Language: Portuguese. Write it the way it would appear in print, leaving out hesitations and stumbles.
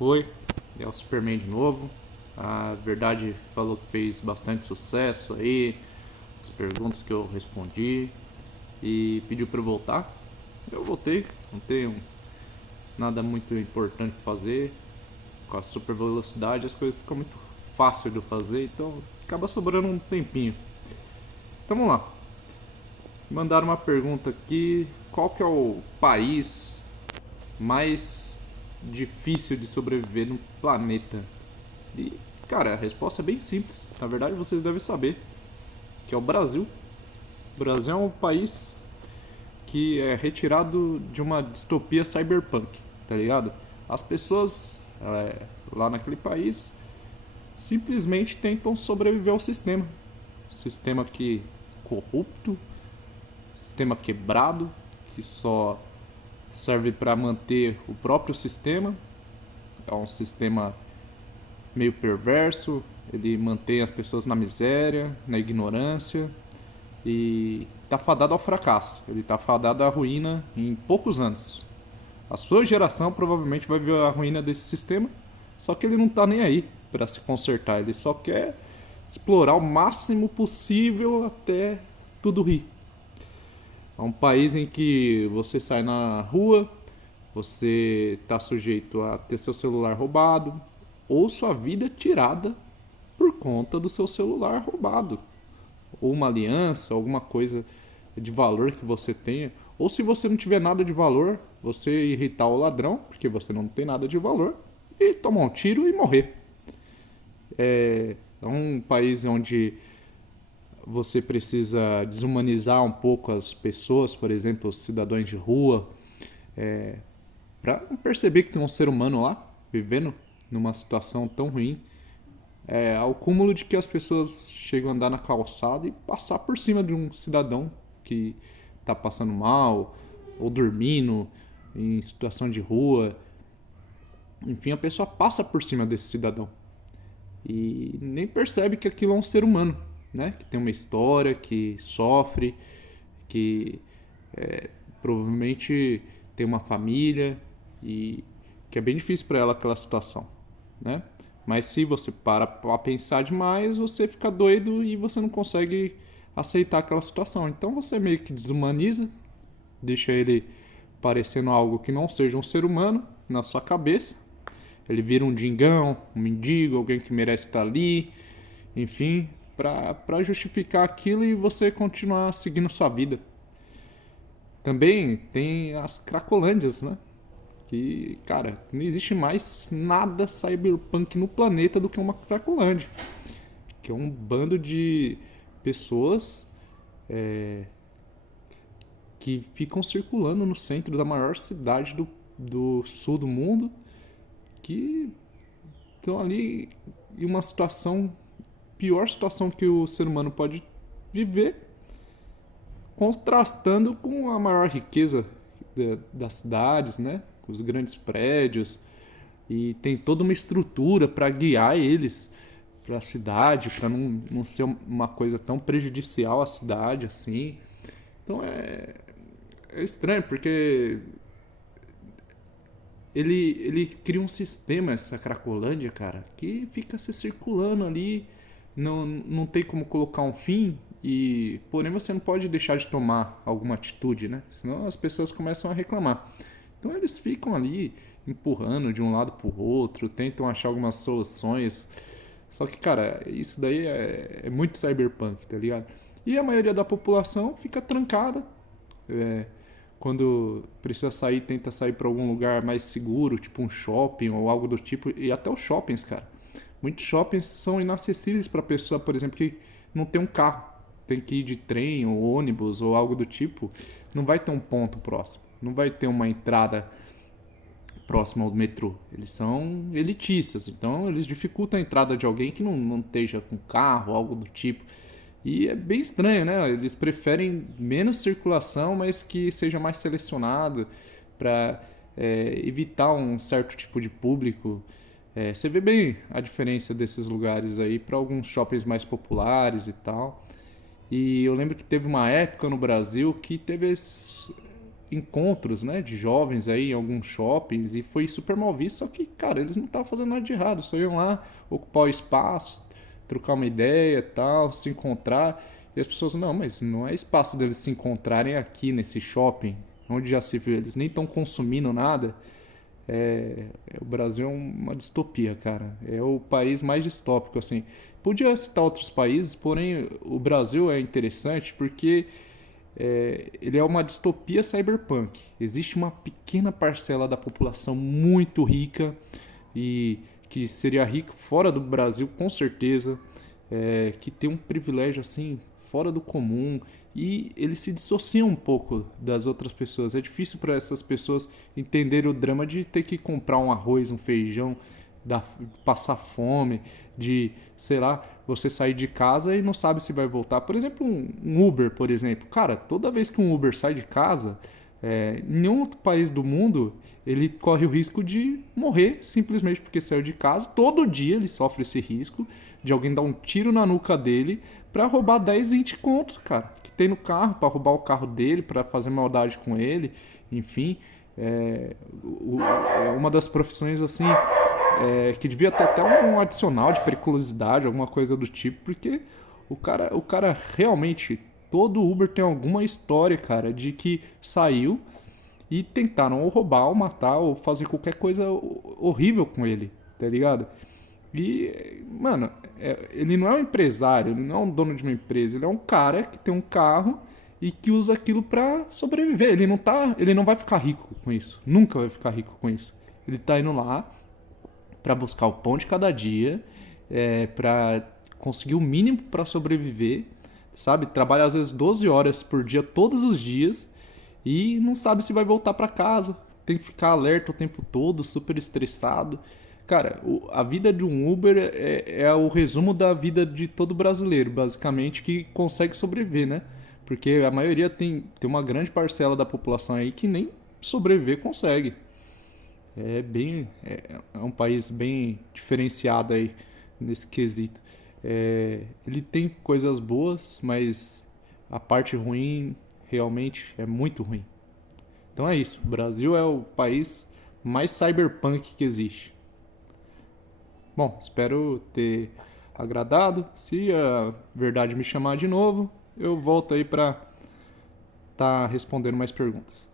Oi, é o Superman de novo. A verdade falou que fez bastante sucesso aí, as perguntas que eu respondi e pediu para eu voltar. Eu voltei, não tenho nada muito importante para fazer. Com a super velocidade as coisas ficam muito fácil de eu fazer, então acaba sobrando um tempinho. Então vamos lá. Mandaram uma pergunta aqui: qual que é o país mais difícil de sobreviver no planeta? E, cara, a resposta é bem simples. Na verdade, vocês devem saber, que é o Brasil. O Brasil é um país que é retirado de uma distopia cyberpunk, tá ligado? As pessoas lá naquele país simplesmente tentam sobreviver ao sistema. Sistema que corrupto, sistema quebrado, que só serve para manter o próprio sistema. É um sistema meio perverso, ele mantém as pessoas na miséria, na ignorância e tá fadado ao fracasso. Ele tá fadado à ruína em poucos anos. A sua geração provavelmente vai ver a ruína desse sistema, só que ele não tá nem aí para se consertar, ele só quer explorar o máximo possível até tudo rir. É um país em que você sai na rua, você está sujeito a ter seu celular roubado ou sua vida tirada por conta do seu celular roubado, ou uma aliança, alguma coisa de valor que você tenha, ou se você não tiver nada de valor, você irritar o ladrão, porque você não tem nada de valor, e tomar um tiro e morrer. É um país onde você precisa desumanizar um pouco as pessoas, por exemplo, os cidadãos de rua, para perceber que tem um ser humano lá vivendo numa situação tão ruim. Ao cúmulo de que as pessoas chegam a andar na calçada e passar por cima de um cidadão que está passando mal ou dormindo em situação de rua. Enfim, a pessoa passa por cima desse cidadão e nem percebe que aquilo é um ser humano, né? Que tem uma história, que sofre, que provavelmente tem uma família e que é bem difícil para ela aquela situação, né? Mas se você para pra pensar demais, você fica doido e você não consegue aceitar aquela situação. Então você meio que desumaniza, deixa ele parecendo algo que não seja um ser humano na sua cabeça. Ele vira um dingão, um mendigo, alguém que merece estar ali, enfim, para justificar aquilo e você continuar seguindo sua vida. Também tem as Cracolândias, né? Que, cara, não existe mais nada cyberpunk no planeta do que uma Cracolândia. Que é um bando de pessoas que ficam circulando no centro da maior cidade do sul do mundo, que estão ali em uma situação, pior situação que o ser humano pode viver, contrastando com a maior riqueza das cidades, né? Os grandes prédios, e tem toda uma estrutura para guiar eles para a cidade, para não ser uma coisa tão prejudicial à cidade assim. Então é estranho, porque ele cria um sistema, essa Cracolândia, cara, que fica se circulando ali, não tem como colocar um fim, e porém você não pode deixar de tomar alguma atitude, né? Senão as pessoas começam a reclamar. Então eles ficam ali empurrando de um lado para o outro, tentam achar algumas soluções. Só que, cara, isso daí é muito cyberpunk, tá ligado? E a maioria da população fica trancada. é, Quando precisa sair, tenta sair para algum lugar mais seguro, tipo um shopping ou algo do tipo. E até os shoppings, cara. Muitos shoppings são inacessíveis para pessoa, por exemplo, que não tem um carro. Tem que ir de trem ou ônibus ou algo do tipo. Não vai ter um ponto próximo. Não vai ter uma entrada próxima ao metrô. Eles são elitistas, então eles dificultam a entrada de alguém que não esteja com carro, algo do tipo. E é bem estranho, né? Eles preferem menos circulação, mas que seja mais selecionado para evitar um certo tipo de público. Você vê bem a diferença desses lugares aí para alguns shoppings mais populares e tal. E eu lembro que teve uma época no Brasil que teve encontros, né, de jovens aí em alguns shoppings e foi super mal visto, só que, cara, eles não estavam fazendo nada de errado, só iam lá ocupar o espaço, trocar uma ideia, tal, se encontrar. E as pessoas, não, mas não é espaço deles se encontrarem aqui nesse shopping, onde já se viu, eles nem estão consumindo nada. O Brasil é uma distopia, cara. É o país mais distópico, assim. Podia citar outros países, porém o Brasil é interessante porque ele é uma distopia cyberpunk. Existe uma pequena parcela da população muito rica e que seria rica fora do Brasil, com certeza, que tem um privilégio assim fora do comum e eles se dissociam um pouco das outras pessoas. É difícil para essas pessoas entender o drama de ter que comprar um arroz, um feijão, passar fome, de, sei lá, você sair de casa e não sabe se vai voltar. Por exemplo, um Uber, por exemplo. Cara, toda vez que um Uber sai de casa, em nenhum outro país do mundo ele corre o risco de morrer simplesmente porque saiu de casa. Todo dia ele sofre esse risco de alguém dar um tiro na nuca dele para roubar 10, 20 contos, cara, que tem no carro, para roubar o carro dele, para fazer maldade com ele, enfim. É uma das profissões assim que devia ter até um adicional de periculosidade, alguma coisa do tipo, porque o cara realmente, todo Uber tem alguma história, cara, de que saiu e tentaram ou roubar, ou matar, ou fazer qualquer coisa horrível com ele, tá ligado? E, mano, ele não é um empresário, ele não é um dono de uma empresa, ele é um cara que tem um carro e que usa aquilo pra sobreviver. Ele não vai ficar rico com isso, nunca vai ficar rico com isso. Ele tá indo lá para buscar o pão de cada dia, para conseguir o mínimo para sobreviver, sabe? Trabalha às vezes 12 horas por dia, todos os dias, e não sabe se vai voltar para casa. Tem que ficar alerta o tempo todo, super estressado. Cara, a vida de um Uber é o resumo da vida de todo brasileiro, basicamente, que consegue sobreviver, né? Porque a maioria tem uma grande parcela da população aí que nem sobreviver consegue. É um país bem diferenciado aí nesse quesito. Ele tem coisas boas, mas a parte ruim realmente é muito ruim. Então é isso. O Brasil é o país mais cyberpunk que existe. Bom, espero ter agradado. Se a verdade me chamar de novo, eu volto aí para estar respondendo mais perguntas.